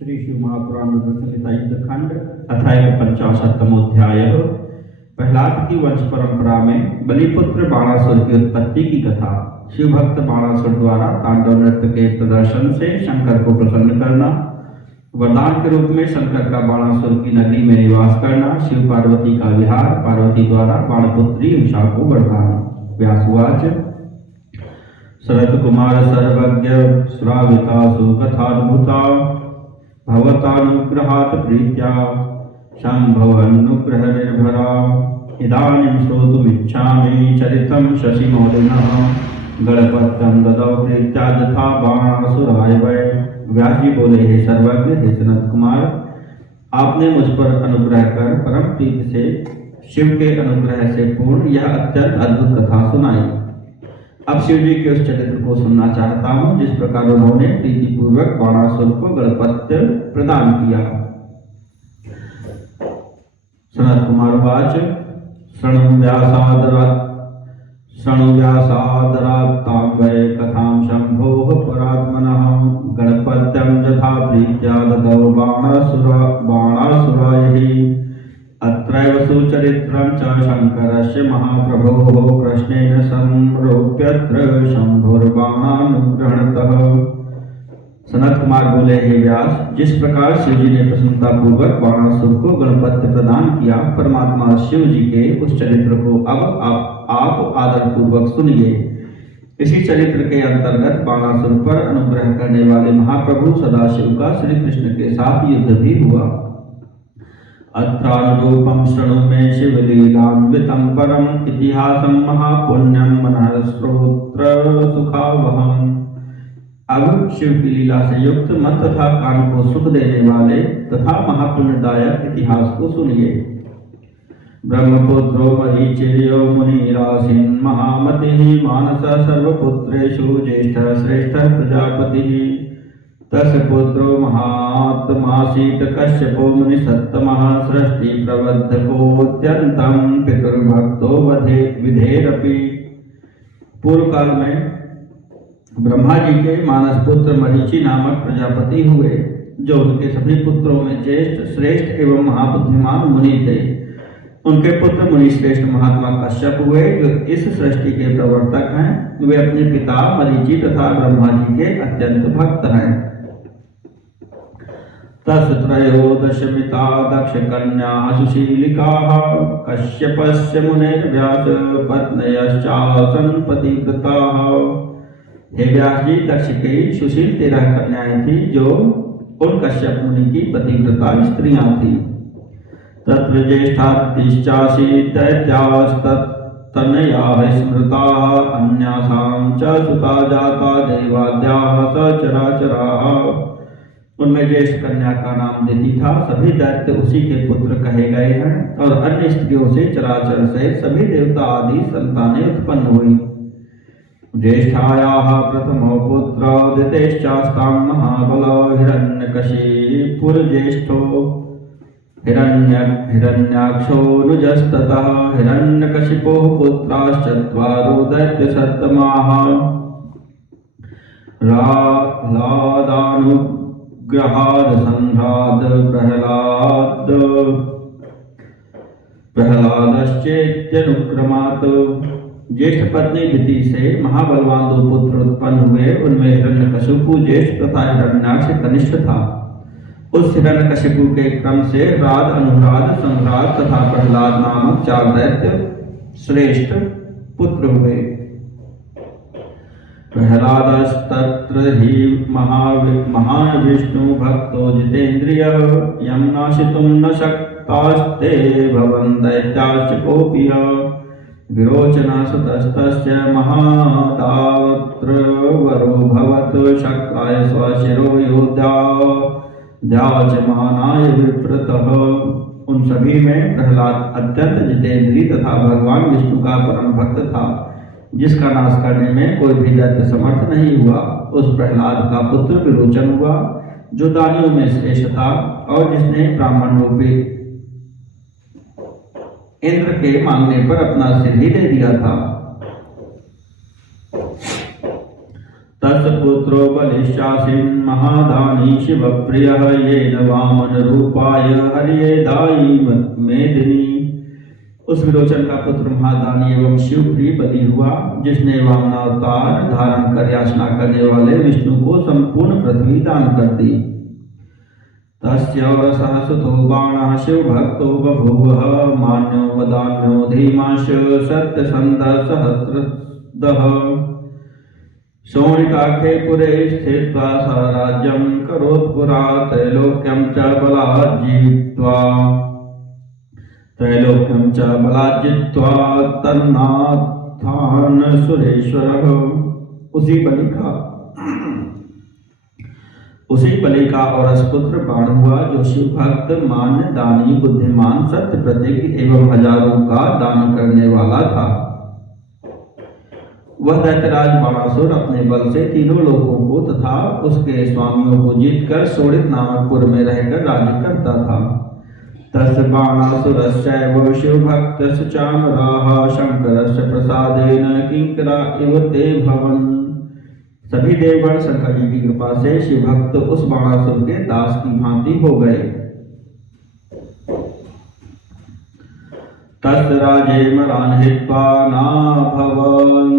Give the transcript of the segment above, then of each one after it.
श्री शिव महापुराण संहिता युद्धखंड अध्याय 55 प्रहलाद की वंश परंपरा में बलिपुत्र बाणासुर की उत्पत्ति की कथा। शिव भक्त बाणासुर द्वारा तांडव नृत्य के प्रदर्शन से शंकर को प्रसन्न करना, वरदान के रूप में शंकर का बाणासुर की नगरी में निवास करना, शिव पार्वती का विहार, पार्वती द्वारा बाणपुत्री उषा को वरदान। व्यासुवाच शरद कुमार सर्वज्ञ श्राविता सुकथाद्भुता भवतानुग्रहात् प्रीत्या शंभवन्नुग्रह निर्भरा इदानीं श्रोतुमिच्छामि चरितं शशिमौलिनः गणपत्यं ददौ प्रीत्या यथा बाणासुराय वै। व्यास जी बोले, हे सर्वज्ञ, हे सनत कुमार, आपने मुझ पर अनुग्रह कर परम प्रीति से शिव के अनुग्रह से पूर्ण यह अत्यंत अद्भुत कथा सुनाई। अब शिव जी के उस चरित्र को सुनना चाहता हूँ जिस प्रकार उन्होंने प्रीतिपूर्वक बाणासुर को गणपत्य प्रदान किया। सनत कुमार वाच शृणु व्यासादरात्तां वै कथां शंभोः परात्मनः गणपत्यं यथा प्रीत्या ददौ बाणासुराय अत्रैव सुचरित्रं च शंकरस्य महाप्रभोः कृष्णेन संरोप्यत्र शंभुर्बाणानुग्रहणतः। सनत कुमार बोले, हे व्यास, जिस प्रकार शिव जी ने प्रसन्नता पूर्वक बाणासुर को गणपत्य प्रदान किया, परमात्मा शिव जी के उस चरित्र को अब आप आदर पूर्वक सुनिए। इसी चरित्र के अंतर्गत बाणासुर पर अनुग्रह करने वाले महाप्रभु सदाशिव का श्री कृष्ण के साथ युद्ध भी हुआ। अत्रानुरूपं शृणु मे शिवलीलान्वितं परम इतिहासं महापुण्यं मनःश्रोत्र सुखावहम्। अब शिव की लीला से युक्त मन तथा कान को सुख देने वाले तथा महापुण्यदायक इतिहास को सुनिए। ब्रह्मपुत्रो मरीचिर्यो मुनिरासीन् महामतिः मानसः सर्वपुत्रेषु ज्येष्ठः श्रेष्ठः प्रजापतिः। तस्य पुत्रो महात्मासीत् कश्यपो मुनिसत्तमः सृष्टि प्रबद्धकोऽत्यन्तं पितृभक्तो विधेरपि। पूर्व काल में ब्रह्मा जी के मानस पुत्र मरीचि नामक प्रजापति हुए, जो उनके सभी पुत्रों में ज्येष्ठ श्रेष्ठ एवं महाबुद्धिमान मुनि थे। उनके पुत्र मुनि श्रेष्ठ महात्मा कश्यप हुए, जो इस सृष्टि के प्रवर्तक हैं। वे अपने पिता मरीचि तथा ब्रह्मा जी के अत्यंत भक्त हैं। तत्रयोदशमिता दक्षकन्या सुशीलिकाः कश्यपस्य मुनेर्व्यास पत्न्यश्चासन् पतिव्रताः। हे व्यास जी, दक्ष की सुशील 13 कन्याएं थी, जो उन कश्यप मुनि की पतिव्रता स्त्रियां थी। तत्र ज्येष्ठातिश्चासीत् दैत्यास्तनयाः स्मृताः अन्यासां च सुता जाता देवाद्याः सचराचराः। उनमें ज्येष्ठ कन्या का नाम दिति था। सभी दैत्य उसी के पुत्र कहे गए हैं और अन्य स्त्रियों से चराचर से सभी देवता आदि संतानें उत्पन्न हुई। ज्येष्ठायाः प्रथमो पुत्र द्वितीयश्चास्तां महाबलो हिरण्यकशिपुर्ज्येष्ठो हिरण्याक्षोऽनुजस्ततः हिरण्यकशिपोः पुत्राश्चत्वारो दैत्यसत्तमाः। ग्रहाद संघ्राद प्रहलादश्चेत्यनुक्रमात्। ज्येष्ठ पत्नी दिति से महाबलवान 2 पुत्र उत्पन्न हुए। उनमें हिरण्यकशिपु ज्येष्ठ तथा हिरण्याक्ष कनिष्ठ था। उस हिरण्यकशिपु के क्रम से राज, अनुराध, संघ्राद तथा प्रहलाद नामक 4 दैत्य श्रेष्ठ पुत्र हुए। प्रहलादस्तत्र हि महाविष्णु भक्तो जितेन्द्रिय यं नाशितुं न शक्तास्ते भवन् दैत्याश्च कोऽपि। विरोचनासुतस्तस्य महादात्र वरो भवत् शक्राय स्वशिरो योद्याचमानाय विप्रतः। उन सभी में प्रहलाद अत्यंत जितेंद्रिय तथा भगवान विष्णु का परम भक्त था, जिसका नाश करने में कोई भी दैत्य समर्थ नहीं हुआ। उस प्रहलाद का पुत्र विरोचन हुआ, जो दानियों में श्रेष्ठ था और जिसने ब्राह्मण रूपी इंद्र के मांगने पर अपना सिर ही दे दिया था। तस् पुत्रो बलिश्चासीन् महादानी शिवप्रियः येन वामन रूपाय हरिये दायी मेदिनी। उस विरोचन का पुत्र महादानी एवं शिवप्रिय बलि हुआ, जिसने वामनावतार धारण कर याचना करने वाले विष्णु को संपूर्ण पृथ्वी दान कर दी। तस्य सहसुतो बाणः शिवभक्तो बभूवः मान्यो वदान्यो धीमांश सत्यसन्धः सहस्रदः। शोणिताख्ये पुरे स्थित्वा स राज्यं करोत्पुरा त्रैलोक्यं च बलात् जित्वा तन्नाथान् सुरेश्वरः। उसी बलि का औरस पुत्र बाण हुआ, जो शिव भक्त मान्य दानी बुद्धिमान सत्य प्रतिज्ञ एवं हजारों का दान करने वाला था। वह दैत्यराज बाणासुर अपने बल से तीनों लोकों को तथा उसके स्वामियों को जीतकर शोणित नामक पुर में रहकर राज्य करता था। तस् बाणासुरश्चैव शिवभक्तस्य चामराः शंकरस्य प्रसादेन किंकरा इव ते भवन्। सभी देवगण शंकर जी की कृपा से शिव भक्त उस बाणासुर के दास की भांति हो गए। तस् राजेमरान् हित्वा नाभवन्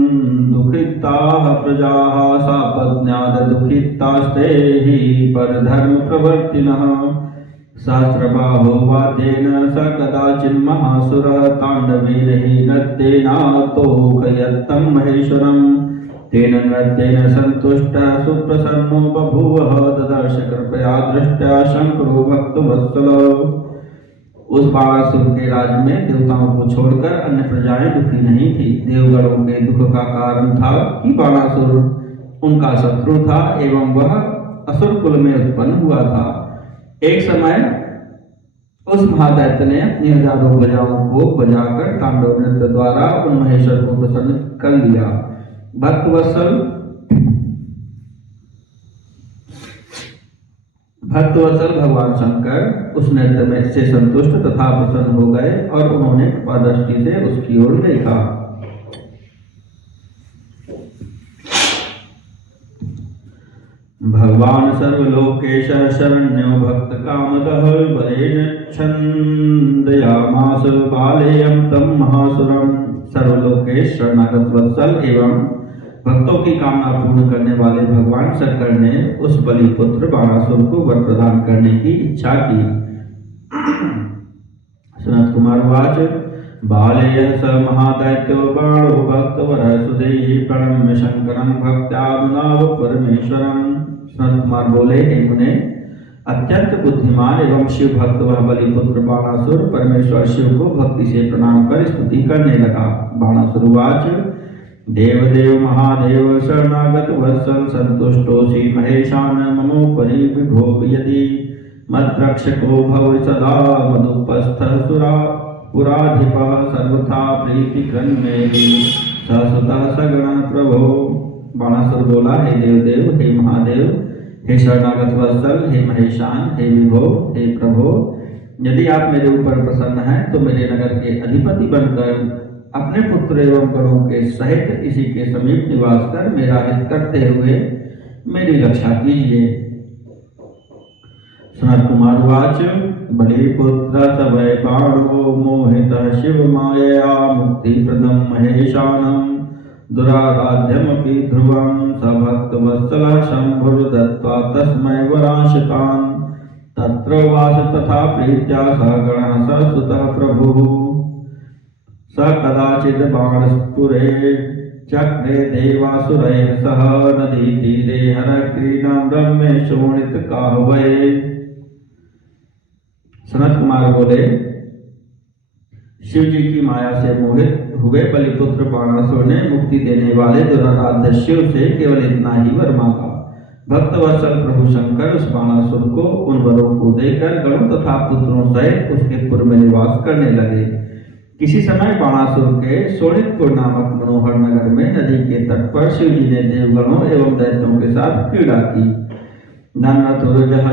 दुःखिताः प्रजाः सापत्न्याद् दुःखितास्ते हि परधर्म प्रवर्तिनः। सहस्रबाहो वातेन स कदाचिन्महासुरः ताण्डवैर्हि नृत्येनातोकयत्तं महेश्वरम्। तेन नृत्येन सन्तुष्टः सुप्रसन्नो बभूवः ददर्श कृपया दृष्ट्या शंकरो भक्तवत्सलः। उस बाणासुर के राज्य में देवताओं को छोड़कर अन्य प्रजाएं दुखी नहीं थी। देवगणों के दुख का कारण था कि बाणासुर उनका शत्रु था एवं वह असुर कुल में उत्पन्न हुआ था। एक समय उस महादैत्य ने अपनी हजारों प्रजाओं को बजाकर तांडव नृत्य द्वारा उन महेश्वर को प्रसन्न कर लिया। भक्तवत्सल भगवान शंकर उस नृत्य में से संतुष्ट तथा प्रसन्न हो गए और उन्होंने कृपा दृष्टि से उसकी ओर देखा। भगवान सर्वलोकेश शरण्यो भक्त कामदः बलेन छन्दयामास बालेयं तं महासुरम्। सर्वलोकेश शरणागत वत्सल एवं भक्तों की कामना पूर्ण करने वाले भगवान शंकर ने उस बलि पुत्र बाणासुर को वर प्रदान करने की इच्छा की। सनत कुमार वाच बालेय स महादैत्यो बाणो भक्तवरः सुदेहि प्रणम्य शंकरं भक्त्या मुनाव परमेश्वरम्। सनत कुमार बोले, हे मुने, अत्यंत बुद्धिमान एवं शिव भक्त वह बलि पुत्र बाणासुर परमेश्वर शिव को भक्ति से प्रणाम कर स्तुति करने लगा। बाणासुर वाच देवदेव महादेव शरणागत वत्सल संतुष्टोऽसि महेशान ममोपरि विभो यदि मद्रक्षको भव सदा मदुपस्थः सुरा पुराधिपः सर्वथा प्रीतिकृन् मेहि ससुतः सगण प्रभो। बाणासुर बोला, हे देवदेव, हे महादेव, हे शरणागत वत्सल, हे महेशान, हे विभो, हे प्रभो, यदि आप मेरे ऊपर प्रसन्न हैं तो मेरे नगर के अधिपति बनकर अपने पुत्र एवं गणों के सहित इसी के समीप निवास कर मेरा हित करते हुए मेरी रक्षा कीजिए। सनत कुमार वाच बलिपुत्र सवै बाणो मोहितः शिव मायया मुक्ति प्रदं महेशानं दुराराध्यमपि ध्रुवं स भक्तवत्सलः शंभुर्दत्त्वा तस्मै वरांशतान् तत्र वास तथा प्रीत्या स गणः स सुतः प्रभुः। स कदाचित् बाणस्पुरे चक्रे देवासुरैः सह नदी तीरे हरक्रीडां रम्ये शोणितकाहवये। सनत कुमार बोले, शिव जी की माया से मोहित हुए बलिपुत्र बाणासुर ने मुक्ति देने वाले दुराराध्य शिव से केवल इतना ही वर मांगा। भक्तवत्सल प्रभु शंकर उस बाणासुर को उन वरों को देकर गणों तथा पुत्रों सहित उसके पुर में निवास करने लगे। किसी समय बाणासुर के शोणितपुर नामक मनोहर नगर में नदी के तट पर शिव जी ने देवगणों एवं दैत्यों के साथ क्रीड़ा की। नानतुर्जः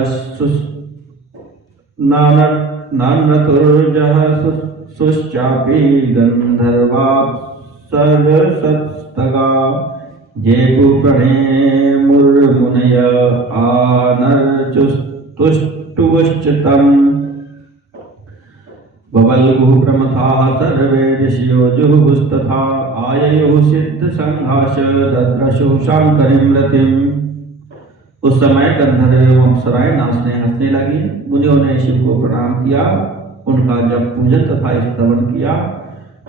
सुश्चापि गंधर्वा सरसत्स्तगा जेपुप्रणे मुर्मुनय आनर्चुस्तुष्टुवश्चतम् बबल्गुः प्रमथाः सर्वे ऋषियो जुहुस्तथा आययुः सिद्धसङ्घाश दद्रशुः शाङ्करीं रतिम्। उस समय गंधर्व एवं अप्सराएं नाचने हंसने लगी। मुनियों ने शिव को प्रणाम किया, उनका जप पूजन तथा स्तवन किया।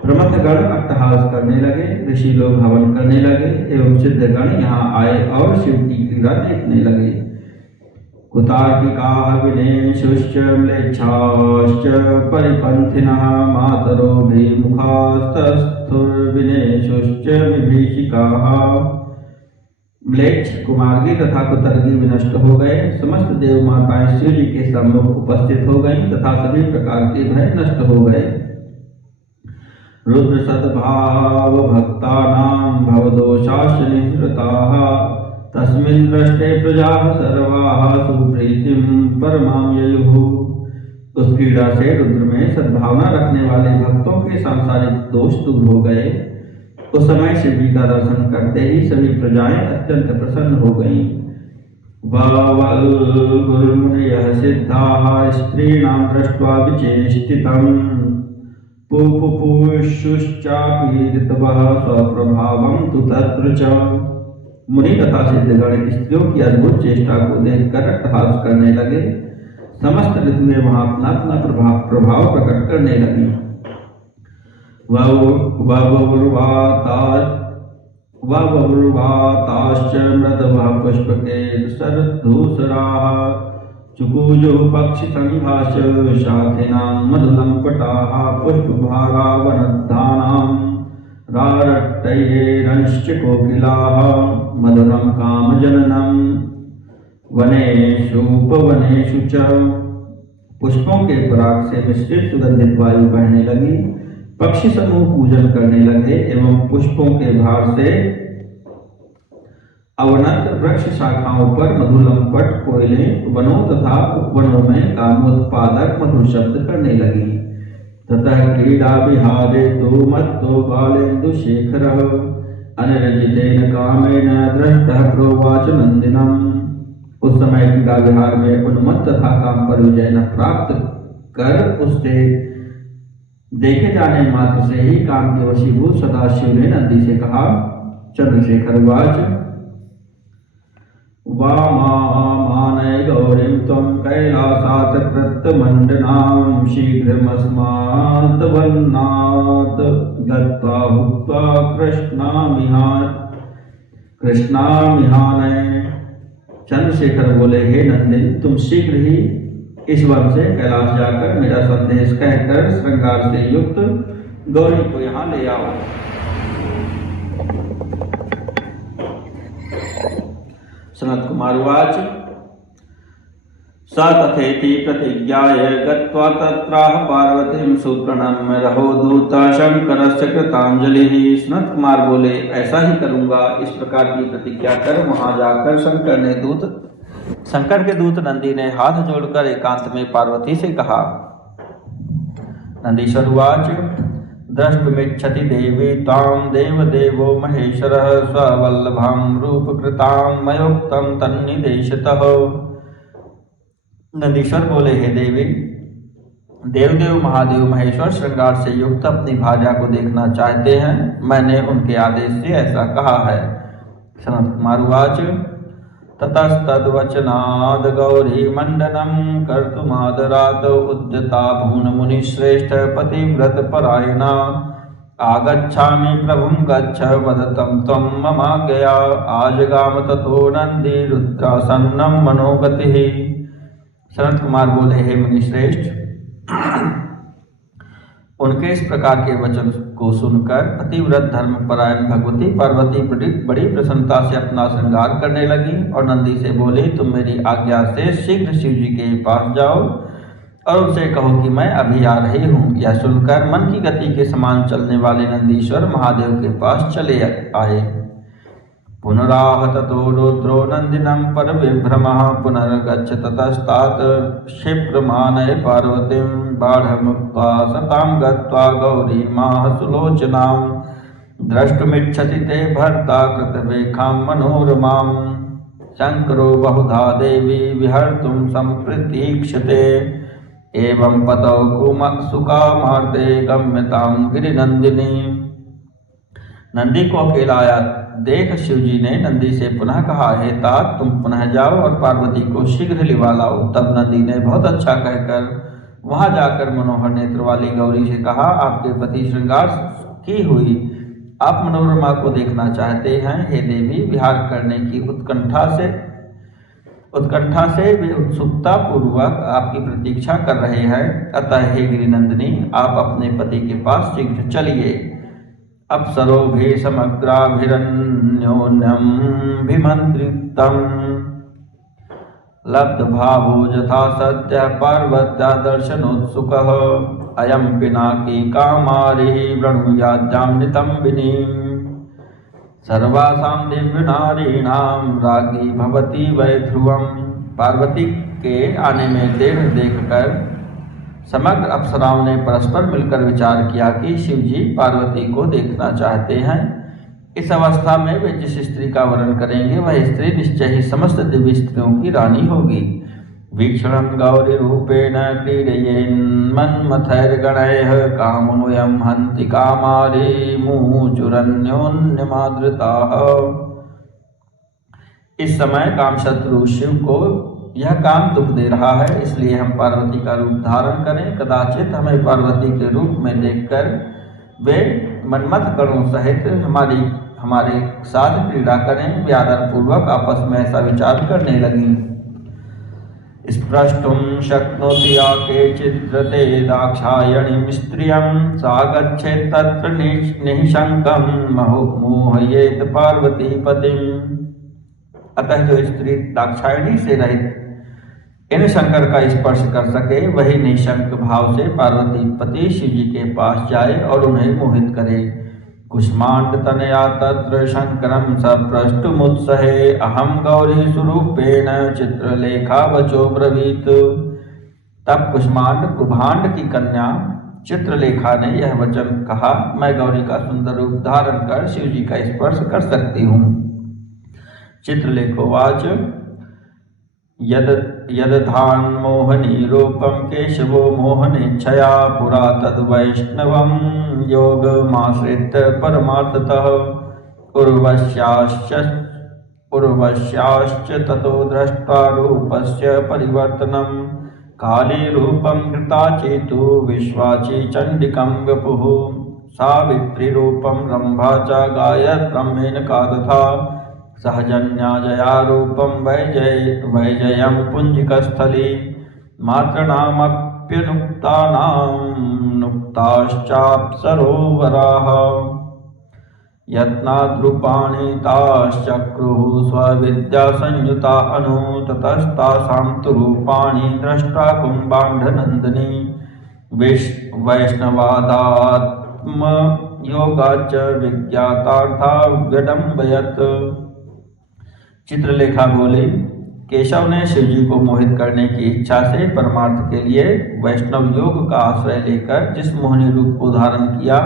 प्रमथगण अट्टहास करने लगे, ऋषि लोग हवन करने लगे एवं सिद्धगण यहाँ आए और शिव की क्रीड़ा देखने लगे। कुतार्किकाः विनेशुश्च म्लेच्छाश्च परिपन्थिनः मातरोभिमुखास्तस्थुर्विनेशुश्च विभीषिकाः। म्लेच्छ, कुमार्गी तथा कुतर्की विनष्ट हो गए। समस्त देव माताएं शिव जी के सम्मुख उपस्थित हो गईं तथा सभी प्रकार के भय नष्ट हो गए। रुद्र सद्भाव भक्तानां भवदोषाश्च निवृताः तस्मिन् दृष्टे प्रजाः सर्वाः सुप्रीतिं परमां ययुः। उस क्रीड़ा से रुद्र में सद्भावना रखने वाले भक्तों के सांसारिक दोष दूर हो गए। उस समय शिव जी का दर्शन करते ही सभी प्रजाएं अत्यंत प्रसन्न हो गईं। गुरुमुनयः सिद्धाः स्त्रीणां दृष्ट्वा विचेष्टितं पुपुपुषुश्चापि ऋतवः स्वप्रभावं तु तत्र च। मुनि तथा सिद्धगण स्त्रियों की अद्भुत चेष्टा को देखकर अट्टहास करने लगे। समस्त ऋतुएं वहां अपना अपना प्रभाव प्रकट करने लगी। ववुर्वाताश्च मृदवः पुष्पके शरद्धूसराः चुकुजो पक्षिसङ्घाश्च शाखिनां मधुलम्पटाः पुष्पभारावनद्धानां रारट्टयेरंश्च कोकिलाः मधुरं कामजननं वनेषुपवनेषु च। पुष्पों के पराग से मिश्रित सुगंधित वायु बहने लगी, पक्षी समूह पूजन करने लगे एवं पुष्पों के भार से अवनत वृक्ष शाखाओं पर मधुलंपट कोयले वनों तथा उपवनों में कामोत्पादक मधुर शब्द करने लगी। ततः क्रीड़ा विहारे तो मत्तो बालेन्दु शेखरः अनिरजितेन कामेन दृष्टः प्रोवाच नंदिनम्। उस समय क्रीड़ा विहार में उन्मत्त तथा काम पर विजय न प्राप्त कर उससे देखे जाने मात्र से ही काम के वशीभूत सदाशिव ने नंदी से कहा। चंद्रशेखर वाच वामानय गौरीं त्वं कैलासात् कृतमण्डनां शीघ्रमस्मात् वन्नात् गत्वा भुक्त्वा कृष्णामिहानय। चंद्रशेखर बोले, हे नंदिन, तुम शीघ्र ही इस वन से कैलाश जाकर मेरा संदेश कहकर श्रृंगार से युक्त गौरी को यहाँ ले आओ। सनत कुमार उवाच स तथेति प्रतिज्ञाय गत्वा तत्राह पार्वतीं सुप्रणम्य रहोदूता शंकरस्य कृतांजलिः। सनत कुमार बोले, ऐसा ही करूंगा। इस प्रकार की प्रतिज्ञा कर वहां जाकर शंकर के दूत नंदी ने हाथ जोड़कर एकांत में पार्वती से कहा। नंदीश्वर उवाच द्रष्टुमिच्छति देवी तां देवदेवो महेश्वरः स्ववल्लभां रूपकृतां मयोक्तं तन्निदेशतः। नंदीश्वर बोले, हे देवी, देवदेव महादेव महेश्वर श्रृंगार से युक्त अपनी भार्या को देखना चाहते हैं। मैंने उनके आदेश से ऐसा कहा है। सनत कुमार उवाच ततस्तद्वचनाद् गौरी मंडनं कर्तुमादरात् उद्यता भून मुनिश्रेष्ठ पतिव्रत परायणा आगच्छामि प्रभुं गच्छ वदतं त्वं ममाज्ञया आजगाम ततो नंदी रुद्रासन्नं मनोगतिः। सनत कुमार बोले, हे मुनिश्रेष्ठ, उनके इस प्रकार के वचन को सुनकर पतिव्रत धर्मपरायण भगवती पार्वती बड़ी प्रसन्नता से अपना श्रृंगार करने लगी और नंदी से बोली, तुम मेरी आज्ञा से शीघ्र शिव जी के पास जाओ और उनसे कहो कि मैं अभी आ रही हूँ। यह सुनकर मन की गति के समान चलने वाले नंदीश्वर महादेव के पास चले आए। पुनराह ततो रुद्रो नंदिनं परविभ्रमः पुनर्गच्छ ततस्तात् क्षिप्रमानय पार्वतीं बाढ़मुक्त्वा सतां गत्वा गौरीमाह सुलोचनां द्रष्टुमिच्छति ते भर्ता कृतवेखां मनोरमां शंकरो बहुधा देवी विहर्तुं संप्रतीक्षते एवं पतौ सुकामार्ते गम्यतां गिरिनंदिनी। नंदी को अकेला आया देख शिवजी ने नंदी से पुनः कहा, हे तात, तुम पुनः जाओ और पार्वती को शीघ्र लिवा लाओ। तब नंदी ने बहुत अच्छा कहकर वहां जाकर मनोहर नेत्र वाली गौरी से कहा, आपके पति श्रृंगार की हुई आप मनोरमा को देखना चाहते हैं। हे देवी, विहार करने की उत्कंठा से वे उत्सुकता पूर्वक आपकी प्रतीक्षा कर रहे हैं। अतः हे गिरिनंदिनी, आप अपने पति के पास शीघ्र चलिए। अप्सरोभिः समग्राभिरन्योन्यं विमन्त्रितं लब्धभावो यथा सत्यः पार्वत्या दर्शनोत्सुकः अयं पिनाकी कामारिः वृणुयाद्यां नितम्बिनीं सर्वासां दिव्यनारीणां राज्ञी भवती वै ध्रुवम्। पार्वती के आने में देर देखकर समग्र अप्सराओं ने परस्पर मिलकर विचार किया कि शिवजी पार्वती को देखना चाहते हैं। इस अवस्था में वे जिस स्त्री का वर्णन करेंगे वह स्त्री निश्चय ही समस्त दिव्य स्त्रियों की रानी होगी। वीक्षणं गौरी रूपेण क्रीडयेन्मन्मथैर्गणैः कामोऽयं हन्ति कामारी मुहुचुरन्योन्यमादृताः। इस समय कामशत्रु शिव को यह काम दुख दे रहा है, इसलिए हम पार्वती का रूप धारण करें। कदाचित हमें पार्वती के रूप में देखकर वे मनमथ गणों सहित हमारे साथ क्रीड़ा करें। वे आदरपूर्वक आपस में ऐसा विचार करने लगी। स्प्रष्टुं शक्नोति या केचिद्रते दाक्षायणीं स्त्रियं सा गच्छेत् तत्र निःशङ्कं मोहयेत् पार्वतीपतिम्। अतः जो स्त्री दाक्षायणी से रहित इन शंकर का स्पर्श कर सके वही निशंक भाव से पार्वती पति शिवजी के पास जाए और उन्हें मोहित करे। कुष्मांड तनया तत्र शंकरम सप्रष्टुमुत्सहे अहम गौरी स्वरूपेण चित्रलेखा वचो ब्रवीत। तब कुष्मांड कुभांड की कन्या चित्रलेखा ने यह वचन कहा, मैं गौरी का सुंदर रूप धारण कर शिवजी का स्पर्श कर सकती हूँ। चित्रलेखोवाच यदधान्मोहनी रूपं केशवो मोहनेच्छया पुरा तद्वैष्णवं योगमाश्रित्य परमार्थतः उर्वश्याश्च ततो दृष्ट्वा रूपस्य परिवर्तनं काली रूपं घृताचेतु विश्वाची चण्डिकं वपुः सावित्रीरूपं रम्भा च गायत्रमेनका तथा सहजन्या जया रूपं वैजयं पुंजिकस्थली मातृणामप्यनुक्तानां नुक्ताश्चाप्सरोवराः यत्नाद्रूपाणि ताश्चक्रुः स्वविद्यासंयुता अनु ततस्तासां तु रूपाणि दृष्ट्वा कुम्भाण्डनन्दिनी वैष्णवादात्मयोगाच्च विज्ञातार्था व्यडम्बयत्। चित्रलेखा बोली, केशव ने शिवजी को मोहित करने की इच्छा से परमार्थ के लिए वैष्णव योग का आश्रय लेकर जिस मोहिनी रूप को धारण किया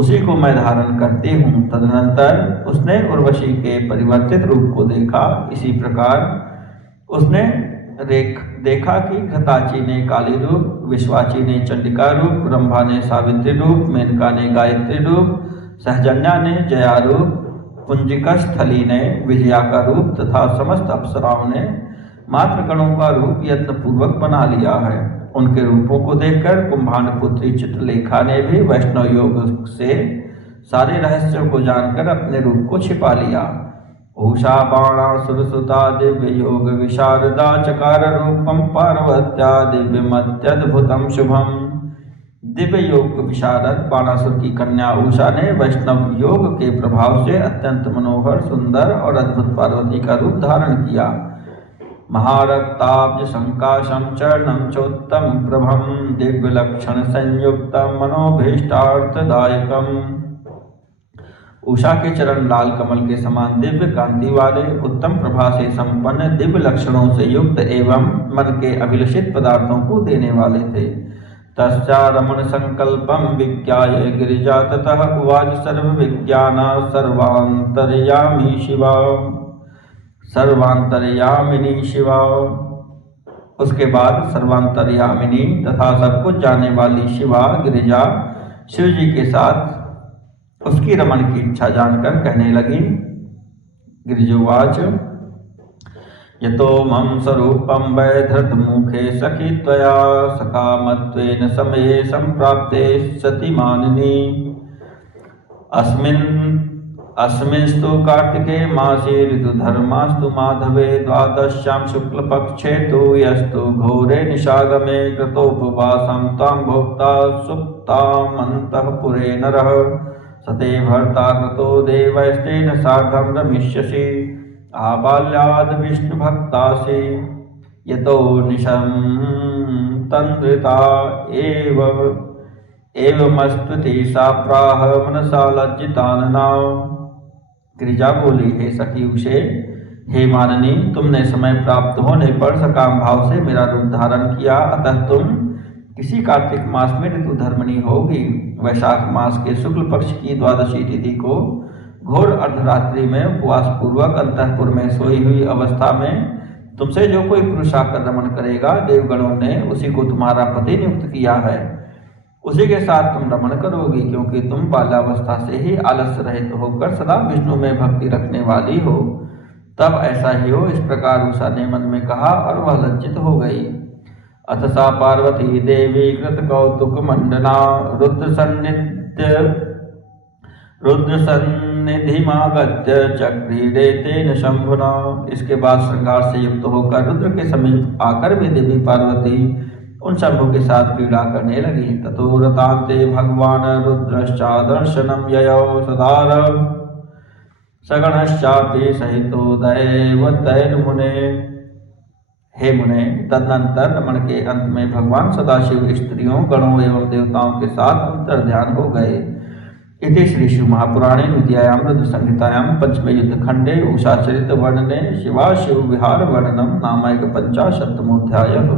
उसी को मैं धारण करती हूँ। तदनंतर उसने उर्वशी के परिवर्तित रूप को देखा। इसी प्रकार उसने देखा कि घृताची ने काली रूप, विश्वाची ने चंडिका रूप, रंभा ने सावित्री रूप, मेनका ने गायत्री रूप, सहजन्या ने जया रूप, पुंजिकास्थली ने विजया का रूप तथा समस्त अप्सराओं ने मातृगणों का रूप यत्नपूर्वक बना लिया है। उनके रूपों को देखकर कुंभांड पुत्री चित्रलेखा ने भी वैष्णव योग से सारे रहस्यों को जानकर अपने रूप को छिपा लिया। उषा बाणा सुरसुता दिव्य योग विशारदा चकार रूपम पार्वत्या दिव्यमत्यद्भुतम शुभम। दिव्य योग विशारद बाणासुर की कन्या उषा ने वैष्णव योग के प्रभाव से अत्यंत मनोहर, सुंदर और अद्भुत पार्वती का रूप धारण किया। महारक्ताब्ज संकाशम चरणम चोत्तम प्रभम दिव्य लक्षण संयुक्तम मनोभीष्टार्थदायकम। उषा के चरण लाल कमल के समान दिव्य कांति वाले, उत्तम प्रभा से संपन्न, दिव्य लक्षणों से युक्त एवं मन के अभिलषित पदार्थों को देने वाले थे तस्या रमण संकल्पम विज्ञाय गिरिजा ततः उवाच सर्वविज्ञाना सर्वांतर्यामी शिवा सर्वांतर्यामिनी शिवा। उसके बाद सर्वांतर्यामिनी तथा सब कुछ जाने वाली शिवा गिरिजा शिव जी के साथ उसकी रमण की इच्छा जानकर कहने लगी। गिरिजोवाच यतो मम स्वरूपं वै धृतमुखे सखी त्वया सकामत्वेन समये संप्राप्ते सति मानिनी। अस्मिंस्तु कार्तिके मासे ऋतुधर्मास्तु माधवे द्वादश्यां शुक्लपक्षे तु यस्तु घोरे निशागमे कृतोपवासं तां भोक्ता सुप्तामन्तःपुरे नरः सते भर्ता कृतो देवैस्तेन सार्धं रमिष्यसि आबाल्याद् विष्णुभक्तासि यतो निशं तन्द्रिता एवमस्तुति सा प्राह मनसा लज्जितानना। गिरिजा बोली, हे सखी उषे, हे माननी, तुमने समय प्राप्त होने पर सकाम भाव से मेरा रूप धारण किया, अतः तुम किसी कार्तिक मास में ऋतु धर्मणी होगी। वैशाख मास के शुक्ल पक्ष की द्वादशी तिथि को घोर अर्धरात्रि में उपवास पूर्वक अंतःपुर में सोई हुई अवस्था में तुमसे जो कोई पुरुष आकर रमण करेगा, देवगणों ने उसी को तुम्हारा पति नियुक्त किया है। उसी के साथ तुम रमण करोगी, क्योंकि तुम बाल्यावस्था से ही आलस्य रहित होकर सदा विष्णु में भक्ति रखने वाली हो। तब ऐसा ही हो, इस प्रकार उषा ने मन में कहा और वह लज्जित हो गई। अथ सा पार्वती देवी कृत कौतुक मंडना रुद्र सन्निधिमागत्य चक्रीरे तेन शंभुना। इसके बाद श्रृंगार से युक्त होकर रुद्र के समीप आकर भी देवी पार्वती उन शंभु के साथ क्रीड़ा करने लगी। ततो रतान्ते भगवान रुद्रश्चा दर्शनम ययौ सदार सगणश्चापि सहितो दैवतैर्मुने। हे मुने, तदनंतर रमण के अंत में भगवान सदाशिव स्त्रियों गणों एवं देवताओं के साथ अंतर्ध्यान हो गए। इति श्री शिव महापुराणे द्वितीयायां रुद्र संहितायां पंचमे युद्ध खंडे उषा चरित वर्णने शिवा शिव विहार वर्णनम नामैक 50तमोऽध्यायः।